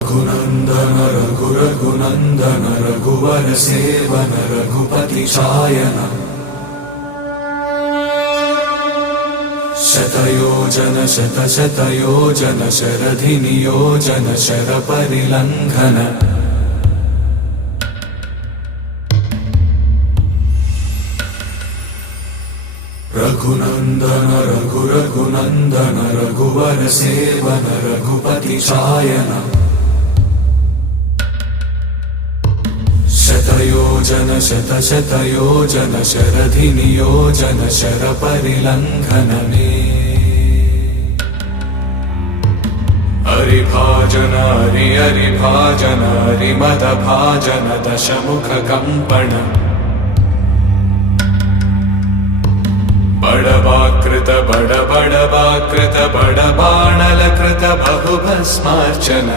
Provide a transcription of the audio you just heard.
रघुनंदन रघुनंदन रघुवर seven Raghupati Shayan शतयोजन शतशतयोजन शरधि नियोजन शरपरिलंघन रघुनंदन रघुनंदन रघुवर seven Raghupati Shayan शतयोजन शतशतयोजन शरधि नियोजन शरपरिलंघन हरिभाजन हरिभाजन हरिमदभाजन दशमुख कंपन बड़वाकृत बड़वाकृत बड़बाणलकृत बहुभस्मार्चन